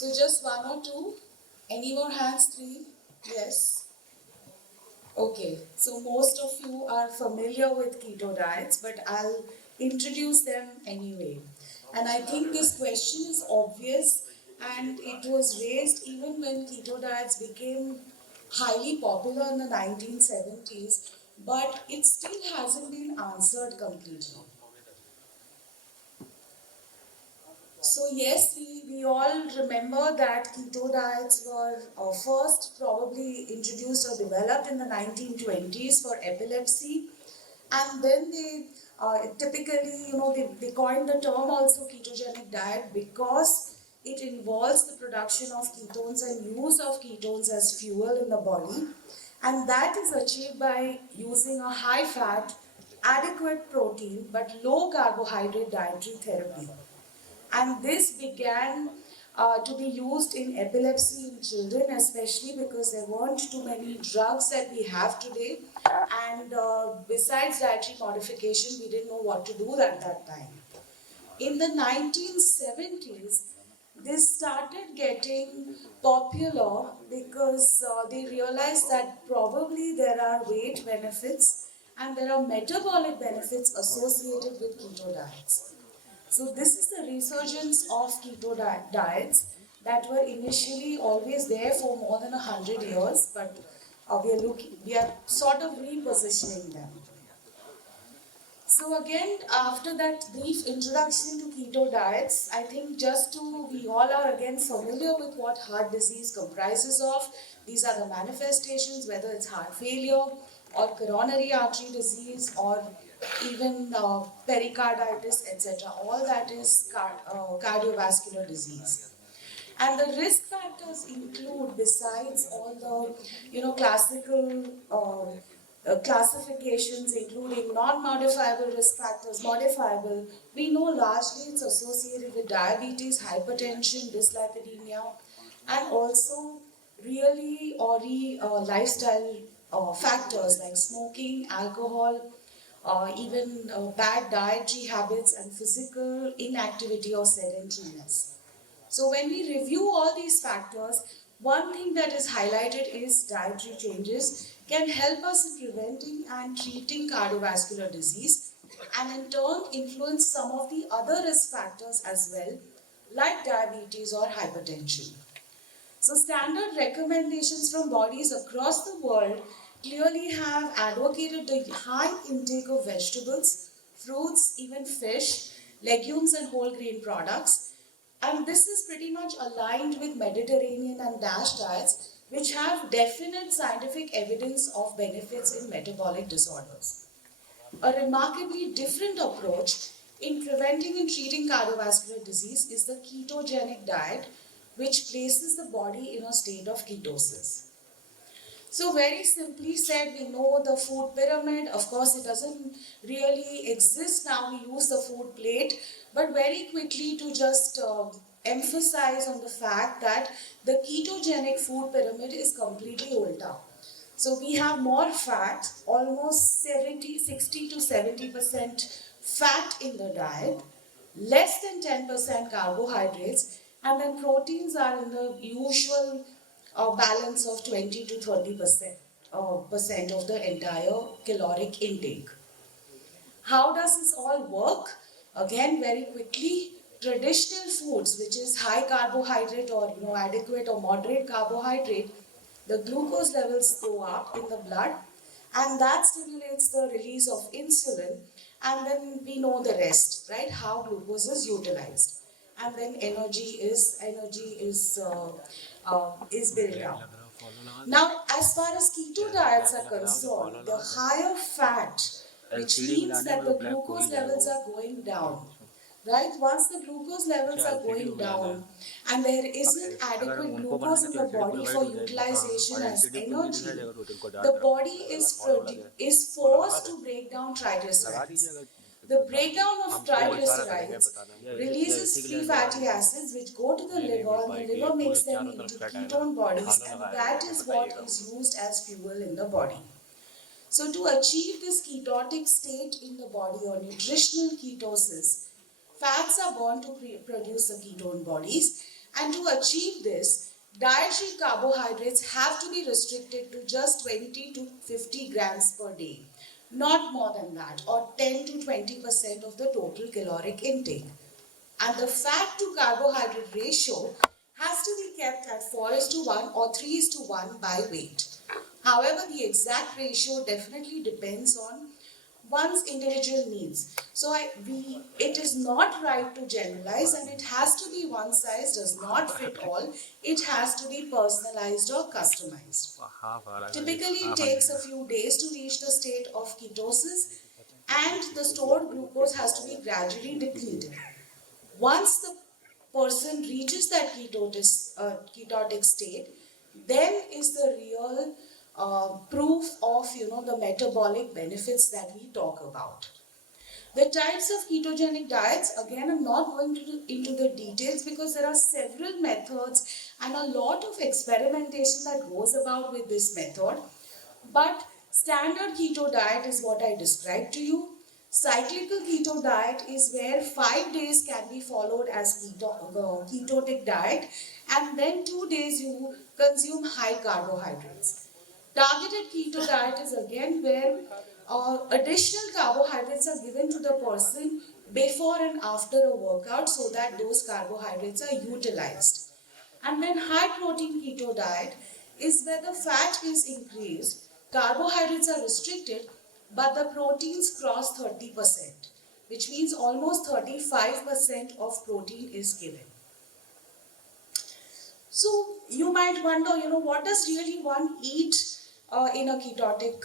So just one or two? Any more hands? Three? Yes. Okay. So most of you are familiar with keto diets, but I'll introduce them anyway. And I think this question is obvious and it was raised even when keto diets became highly popular in the 1970s, but it still hasn't been answered completely. So yes, we all remember that keto diets were first probably introduced or developed in the 1920s for epilepsy, and then they typically, they coined the term also ketogenic diet because it involves the production of ketones and use of ketones as fuel in the body, and that is achieved by using a high fat, adequate protein but low carbohydrate dietary therapy. And this began to be used in epilepsy in children, especially because there weren't too many drugs that we have today. And besides dietary modification, we didn't know what to do at that time. In the 1970s, this started getting popular because they realized that probably there are weight benefits and there are metabolic benefits associated with keto diets. So this is the resurgence of keto diets that were initially always there for more than 100 years, but we are sort of repositioning them. So again, after that brief introduction to keto diets, I think we all are again familiar with what heart disease comprises of. These are the manifestations, whether it's heart failure or coronary artery disease or even pericarditis, etc. All that is cardiovascular disease. And the risk factors include, besides all the classical classifications, including non-modifiable risk factors, modifiable. We know largely it's associated with diabetes, hypertension, dyslipidemia, and also really lifestyle factors like smoking, alcohol, even bad dietary habits and physical inactivity or sedentariness. So when we review all these factors, one thing that is highlighted is dietary changes can help us in preventing and treating cardiovascular disease and in turn influence some of the other risk factors as well, like diabetes or hypertension. So standard recommendations from bodies across the world clearly have advocated the high intake of vegetables, fruits, even fish, legumes and whole grain products. And this is pretty much aligned with Mediterranean and DASH diets, which have definite scientific evidence of benefits in metabolic disorders. A remarkably different approach in preventing and treating cardiovascular disease is the ketogenic diet, which places the body in a state of ketosis. So very simply said, we know the food pyramid. Of course, it doesn't really exist now. We use the food plate. But very quickly to just emphasize on the fact that the ketogenic food pyramid is completely ulta. So we have more fat, almost 60 to 70% fat in the diet, less than 10% carbohydrates, and then proteins are in the usual balance of 20 to 30% percent of the entire caloric intake. How does this all work? Again, very quickly, traditional foods, which is high carbohydrate or adequate or moderate carbohydrate, the glucose levels go up in the blood, and that stimulates the release of insulin, and then we know the rest, right? How glucose is utilized, and then energy is built up. Now, as far as keto diets are concerned, the higher fat, which means that the glucose levels are going down, right? Once the glucose levels are going down and there isn't adequate glucose in the body for utilization as energy, the body is forced to break down triglycerides. The breakdown of triglycerides releases free fatty acids which go to the liver, and the liver makes them into ketone bodies, and that is what is used as fuel in the body. So to achieve this ketotic state in the body or nutritional ketosis, fats are born to produce the ketone bodies, And to achieve this, dietary carbohydrates have to be restricted to just 20 to 50 grams per day, not more than that, or 10 to 20% of the total caloric intake. And the fat to carbohydrate ratio has to be kept at 4 is to 1 or 3 is to 1 by weight. However, the exact ratio definitely depends on one's individual needs. So it is not right to generalize, and it has to be one size does not fit all. It has to be personalized or customized. Typically, it takes a few days to reach the state of ketosis, and the stored glucose has to be gradually depleted. Once the person reaches that ketotic state, then is the real proof of the metabolic benefits that we talk about. The types of ketogenic diets, again, I'm not going into the details because there are several methods and a lot of experimentation that goes about with this method. But standard keto diet is what I described to you. Cyclical keto diet is where 5 days can be followed as ketotic diet, and then 2 days you consume high carbohydrates. Targeted keto diet is again where additional carbohydrates are given to the person before and after a workout so that those carbohydrates are utilized. And then high protein keto diet is where the fat is increased, carbohydrates are restricted, but the proteins cross 30%, which means almost 35% of protein is given. So you might wonder, what does really one eat in a ketotic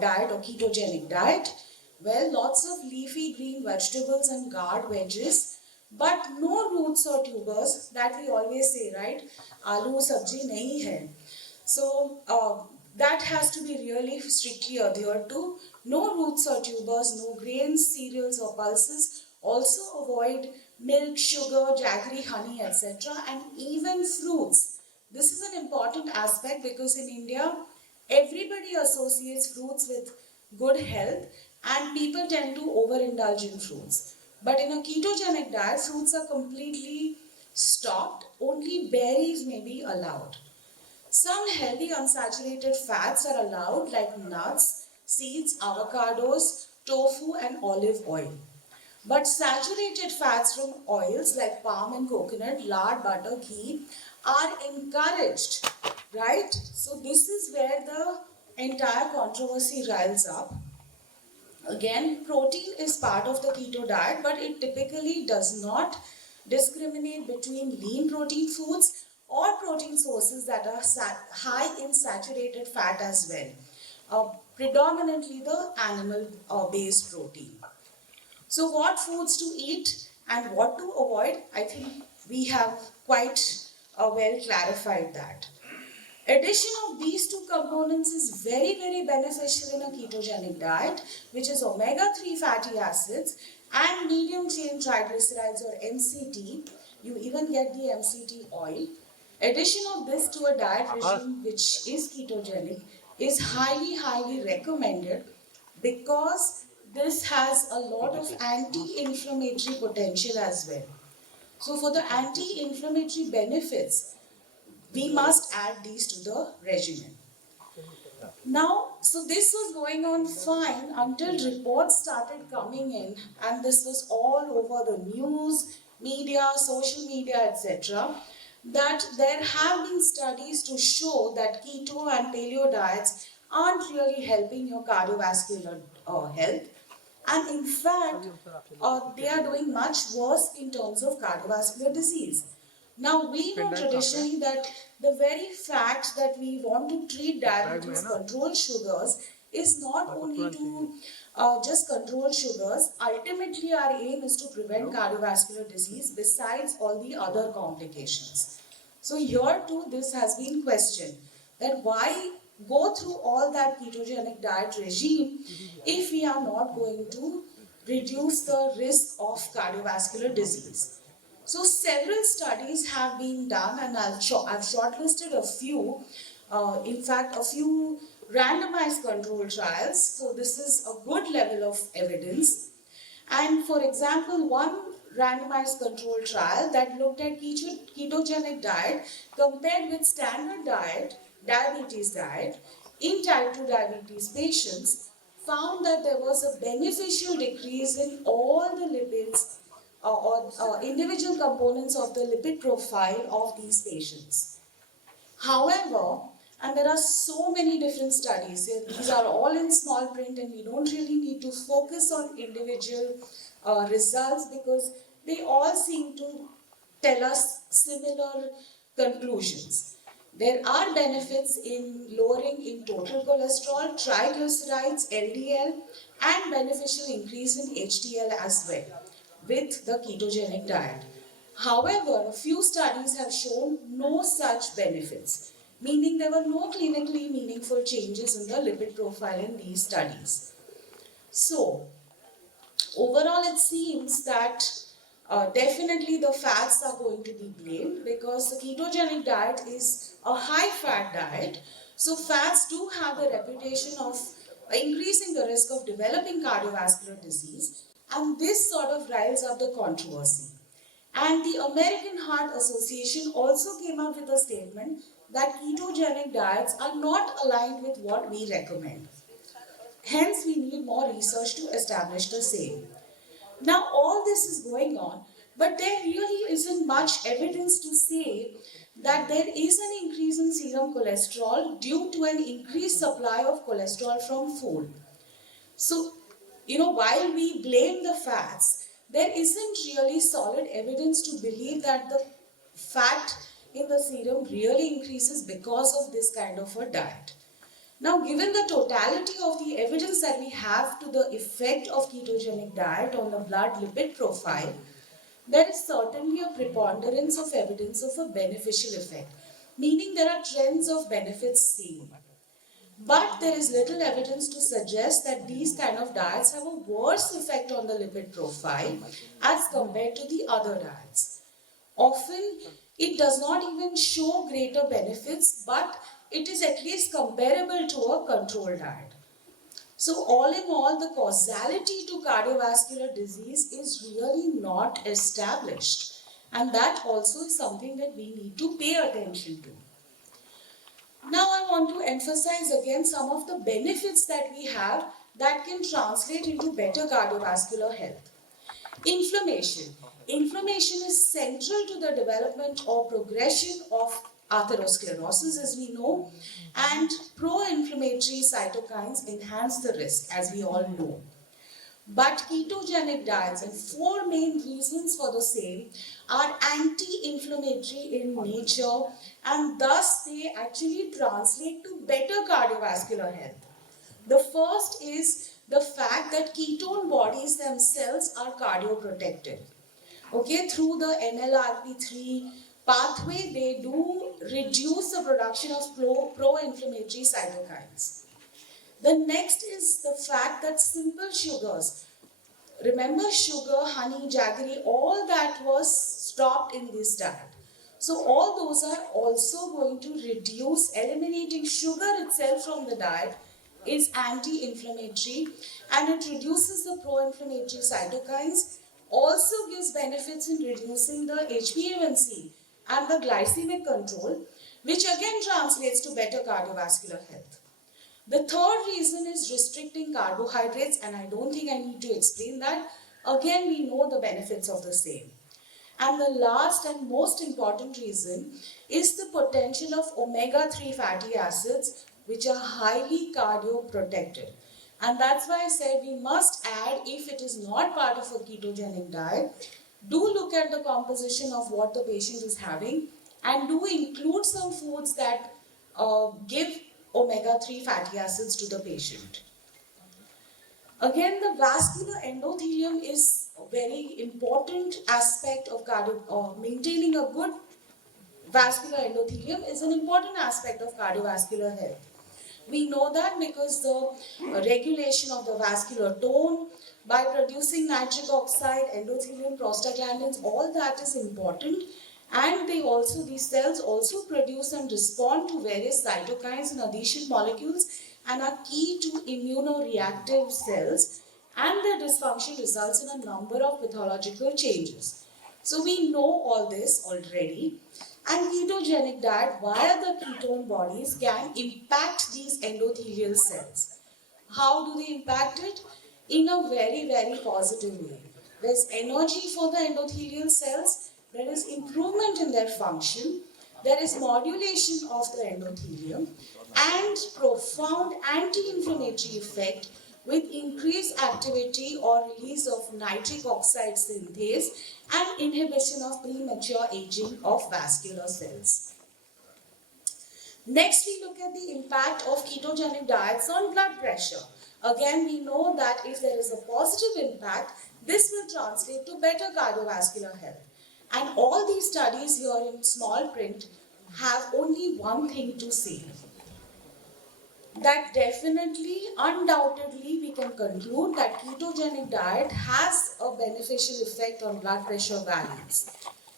diet or ketogenic diet? Well, lots of leafy green vegetables and gourd veggies, but no roots or tubers, that we always say, right? Aloo sabji nahi hai. So that has to be really strictly adhered to. No roots or tubers, no grains, cereals or pulses. Also avoid milk, sugar, jaggery, honey, etc. and even fruits. This is an important aspect because in India, everybody associates fruits with good health and people tend to overindulge in fruits. But in a ketogenic diet, fruits are completely stopped. Only berries may be allowed. Some healthy unsaturated fats are allowed like nuts, seeds, avocados, tofu and olive oil. But saturated fats from oils like palm and coconut, lard, butter, ghee are encouraged, right? So this is where the entire controversy riles up. Again, protein is part of the keto diet, but it typically does not discriminate between lean protein foods or protein sources that are high in saturated fat as well. Predominantly the animal-based protein. So what foods to eat and what to avoid, I think we have quite well clarified that. Addition of these two components is very, very beneficial in a ketogenic diet, which is omega-3 fatty acids and medium chain triglycerides or MCT. You even get the MCT oil. Addition of this to a diet regime which is ketogenic is highly, highly recommended because this has a lot of anti-inflammatory potential as well. So for the anti-inflammatory benefits, we must add these to the regimen. Now, so this was going on fine until reports started coming in, and this was all over the news, media, social media, etc., that there have been studies to show that keto and paleo diets aren't really helping your cardiovascular health. And in fact, they are doing much worse in terms of cardiovascular disease. Now, we know traditionally that the very fact that we want to treat diabetes, control sugars, is not only to just control sugars. Ultimately, our aim is to prevent cardiovascular disease besides all the other complications. So here too, this has been questioned, that why go through all that ketogenic diet regime if we are not going to reduce the risk of cardiovascular disease. So several studies have been done, and I've shortlisted a few, in fact a few randomized control trials. So this is a good level of evidence. And for example, one randomized control trial that looked at ketogenic diet compared with standard diet, diabetes diet, in type 2 diabetes patients, found that there was a beneficial decrease in all the lipids or individual components of the lipid profile of these patients. However, and there are so many different studies, these are all in small print and we don't really need to focus on individual results because they all seem to tell us similar conclusions. There are benefits in lowering in total cholesterol, triglycerides, LDL, and beneficial increase in HDL as well with the ketogenic diet. However, a few studies have shown no such benefits, meaning there were no clinically meaningful changes in the lipid profile in these studies. So, overall, it seems that definitely the fats are going to be blamed because the ketogenic diet is a high fat diet. So, fats do have a reputation of increasing the risk of developing cardiovascular disease, and this sort of riles up the controversy. And the American Heart Association also came out with a statement that ketogenic diets are not aligned with what we recommend. Hence, we need more research to establish the same. Now, all this is going on, but there really isn't much evidence to say that there is an increase in serum cholesterol due to an increased supply of cholesterol from food. So, while we blame the fats, there isn't really solid evidence to believe that the fat in the serum really increases because of this kind of a diet. Now, given the totality of the evidence that we have to the effect of ketogenic diet on the blood lipid profile, there is certainly a preponderance of evidence of a beneficial effect, meaning there are trends of benefits seen. But there is little evidence to suggest that these kind of diets have a worse effect on the lipid profile as compared to the other diets. Often, it does not even show greater benefits, but it is at least comparable to a control diet. So, all in all, the causality to cardiovascular disease is really not established, and that also is something that we need to pay attention to. Now, I want to emphasize again some of the benefits that we have that can translate into better cardiovascular health. Inflammation. Inflammation is central to the development or progression of atherosclerosis, as we know, and pro-inflammatory cytokines enhance the risk, as we all know. But ketogenic diets, and four main reasons for the same, are anti-inflammatory in nature, and thus they actually translate to better cardiovascular health. The first is the fact that ketone bodies themselves are cardioprotective. Okay, through the NLRP3 pathway, they do reduce the production of pro-inflammatory cytokines. The next is the fact that simple sugars, remember sugar, honey, jaggery, all that was stopped in this diet. So all those are also going to reduce, eliminating sugar itself from the diet is anti-inflammatory and it reduces the pro-inflammatory cytokines, also gives benefits in reducing the HbA1c and the glycemic control, which again translates to better cardiovascular health. The third reason is restricting carbohydrates, and I don't think I need to explain that. Again, we know the benefits of the same. And the last and most important reason is the potential of omega-3 fatty acids, which are highly cardioprotective. And that's why I said we must add, if it is not part of a ketogenic diet, do look at the composition of what the patient is having and do include some foods that give omega-3 fatty acids to the patient. Again, the vascular endothelium is a very important aspect of maintaining a good vascular endothelium is an important aspect of cardiovascular health. We know that because the regulation of the vascular tone by producing nitric oxide, endothelium, prostaglandins, all that is important. And these cells also produce and respond to various cytokines and adhesion molecules and are key to immunoreactive cells. and their dysfunction results in a number of pathological changes. So we know all this already. And ketogenic diet via the ketone bodies can impact these endothelial cells. How do they impact it? In a very, very positive way. There's energy for the endothelial cells, there is improvement in their function, there is modulation of the endothelium, and profound anti-inflammatory effect with increased activity or release of nitric oxide synthase and inhibition of premature aging of vascular cells. Next, we look at the impact of ketogenic diets on blood pressure. Again, we know that if there is a positive impact, this will translate to better cardiovascular health. And all these studies here in small print have only one thing to say, that definitely, undoubtedly, we can conclude that ketogenic diet has a beneficial effect on blood pressure values,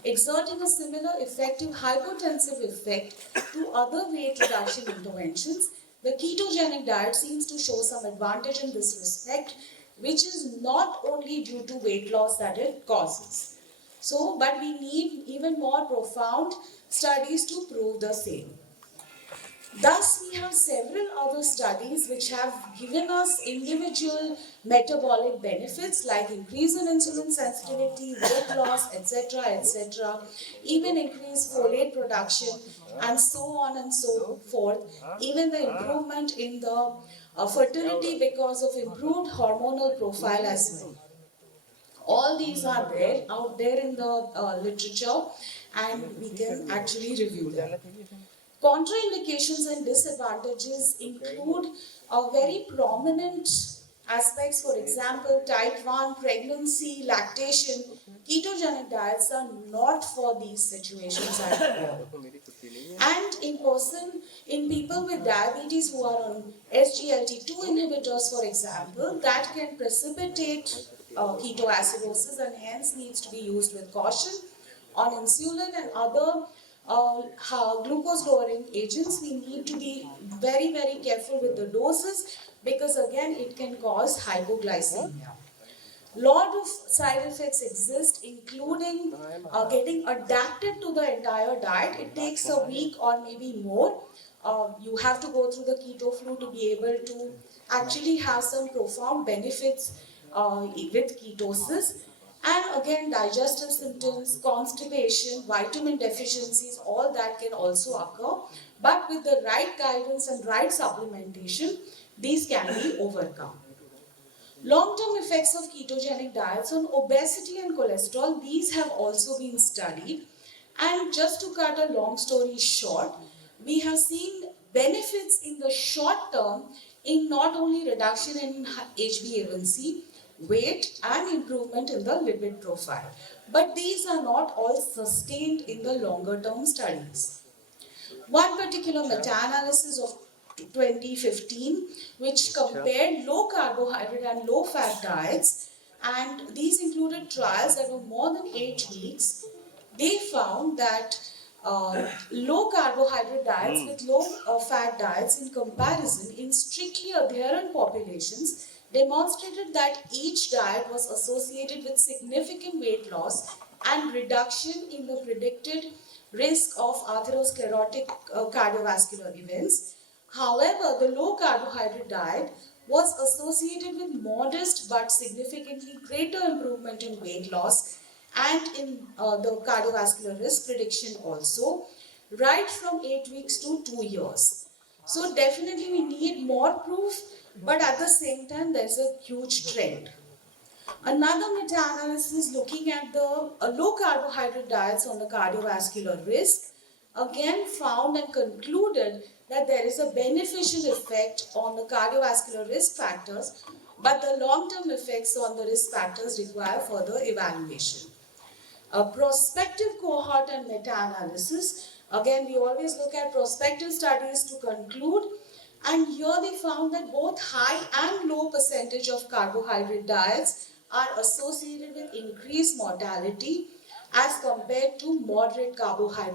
exerting a similar effective hypotensive effect to other weight reduction interventions. The ketogenic diet seems to show some advantage in this respect, which is not only due to weight loss that it causes. So, but we need even more profound studies to prove the same. Thus, we have several other studies which have given us individual metabolic benefits like increase in insulin sensitivity, weight loss, etc., etc., even increased folate production, and so on and so forth. Even the improvement in the fertility because of improved hormonal profile as well. All these are there out there in the literature, and we can actually review them. Contraindications and disadvantages include very prominent aspects. For example, type 1, pregnancy, lactation. Ketogenic diets are not for these situations at all. And in people with diabetes who are on SGLT2 inhibitors, for example, that can precipitate ketoacidosis and hence needs to be used with caution. On insulin and other glucose lowering agents, we need to be very, very careful with the doses because again it can cause hypoglycemia. Lot of side effects exist, including getting adapted to the entire diet. It takes a week or maybe more. You have to go through the keto flu to be able to actually have some profound benefits with ketosis. And again, digestive symptoms, constipation, vitamin deficiencies, all that can also occur. But with the right guidance and right supplementation, these can be overcome. Long-term effects of ketogenic diets on obesity and cholesterol, these have also been studied. And just to cut a long story short, we have seen benefits in the short term in not only reduction in HbA1c, weight and improvement in the lipid profile. But these are not all sustained in the longer term studies. One particular meta-analysis of 2015 which compared low carbohydrate and low fat diets, and these included trials that were more than 8 weeks. They found that low carbohydrate diets with low fat diets in comparison in strictly adherent populations demonstrated that each diet was associated with significant weight loss and reduction in the predicted risk of atherosclerotic cardiovascular events. However, the low carbohydrate diet was associated with modest but significantly greater improvement in weight loss and in the cardiovascular risk prediction also, right from 8 weeks to 2 years. So definitely we need more proof, but at the same time there's a huge trend. Another meta-analysis looking at the low carbohydrate diets on the cardiovascular risk again found and concluded that there is a beneficial effect on the cardiovascular risk factors, but the long-term effects on the risk factors require further evaluation. A prospective cohort and meta-analysis, again we always look at prospective studies to conclude, and here they found that both high and low percentage of carbohydrate diets are associated with increased mortality as compared to moderate carbohydrate